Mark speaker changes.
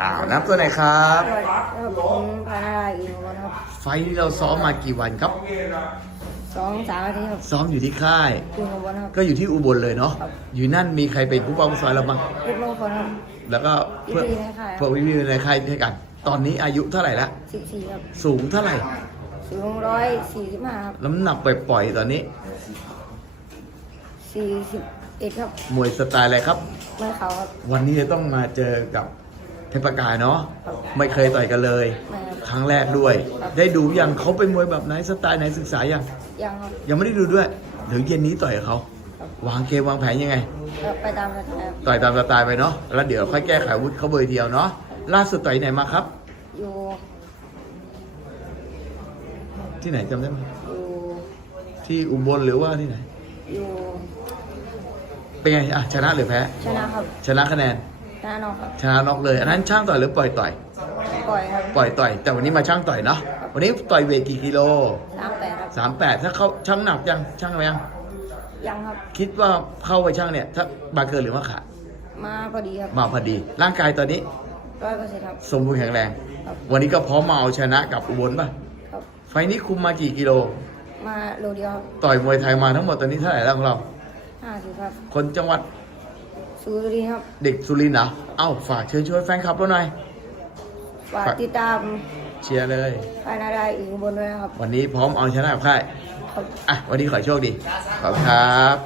Speaker 1: อ้าวนับตัวไหนครับ
Speaker 2: สวัสดีครับผมพานาราอินวันครับ
Speaker 1: ไฟล์นี้เราซ้อมมากี่วันครับ
Speaker 2: สองสามอาทิตย์ครับ
Speaker 1: ซ้อมอยู่ที่ค่าย
Speaker 2: คุณขบวนครับ
Speaker 1: ก็อยู่ที่อุบลเลยเนาะ อยู่นั่นมีใครเป็นผู้ป้องซ้อยเราบ้าง
Speaker 2: เล็กโลกคนครับ
Speaker 1: แล้วก็เพื่อน
Speaker 2: พี่ๆในค่าย
Speaker 1: พวกพี่ๆในค่ายด้วยกัน ตอนนี้อายุเท่าไหร่ละ
Speaker 2: สิบสี่ครับ
Speaker 1: สูงเท่าไหร่
Speaker 2: สูงร้อยสี่สิบห้าครับ
Speaker 1: น้ำหนักปล่อยๆตอนนี้
Speaker 2: สี่สิบเอ็ดครับ
Speaker 1: มวยสไตล์อะไรครับ
Speaker 2: ไม่เขาครับ
Speaker 1: วันนี้จะต้องมาเจอกับ เทพกายเนาะไม่เคยต่อยกันเลย
Speaker 2: ไม่ครับ
Speaker 1: ครั้งแรกด้วย ได้ดูยังเขาเป็นมวยแบบไหนสไตล์ไหนศึกษายัง
Speaker 2: ยังครับ
Speaker 1: ยังไม่ได้ดูด้วยเดี๋ยวเย็นนี้ต่อยกับเขาวางเกมวางแผนยังไง
Speaker 2: ก็ไปตามสไตล์ครับ
Speaker 1: ต่อยตามสไตล์ไปเนาะแล้วเดี๋ยวค่อยแก้ไขอาวุธเขาเบอร์เดียวเนาะล่าสุดต่อยไหนมาครับ
Speaker 2: อยู่
Speaker 1: ที่ไหนจำได้ไหม
Speaker 2: อยู่
Speaker 1: ที่อุบลหรือว่าที่ไหน
Speaker 2: อยู่
Speaker 1: เป็นไงอะชนะหรือแพ้
Speaker 2: ชนะครับ
Speaker 1: ชนะคะแนน
Speaker 2: ชนะนอกครับ
Speaker 1: ชนะน็อกเลย อันนั้นช่างต่อยหรือปล่อยต่อย
Speaker 2: ปล่อยครับ
Speaker 1: ปล่อยต่อย แต่วันนี้มาช่างต่อยเนาะ วันนี้ต่อยเวทกี่กิโล
Speaker 2: สามแปดครับ
Speaker 1: สามแปดถ้าเขาช่างหนักยังช่างไปยัง
Speaker 2: ยังครับ
Speaker 1: คิดว่าเข้าไปช่างเนี่ย ถ้าบาเกินหรือว่าขาด
Speaker 2: มาพอดีครับ
Speaker 1: มาพอดี ร่างกายตอนนี้
Speaker 2: ร้อยเปอร์เซ็นต์ครับ
Speaker 1: สมบูรณ์แข็งแรง
Speaker 2: ครับ
Speaker 1: วันนี้ก็พร้อมมาเอาชนะกับอุบลป่ะ
Speaker 2: ครับ
Speaker 1: ไฟล์นี้คุมมากี่กิโล
Speaker 2: มาโลเดียวครับ
Speaker 1: ต่อยมวยไทยมาทั้งหมดตอนนี้เท่าไหร่แล้วของเรา
Speaker 2: ห้าสิบครับ
Speaker 1: คนจังหวัด
Speaker 2: สูรีครับ
Speaker 1: เด็กสุรินทร์เหรอ เอ้าฝากเชิญชวนแฟนคลับเราหน่อย
Speaker 2: ฝากติดตาม
Speaker 1: เชียร์เลย
Speaker 2: พานาราอินบนด้วยนะครับ
Speaker 1: วันนี้พร้อมเอาชนะกับค่าย
Speaker 2: ครับ
Speaker 1: อะวันนี้ขอโชคดี ขอบคุณครับ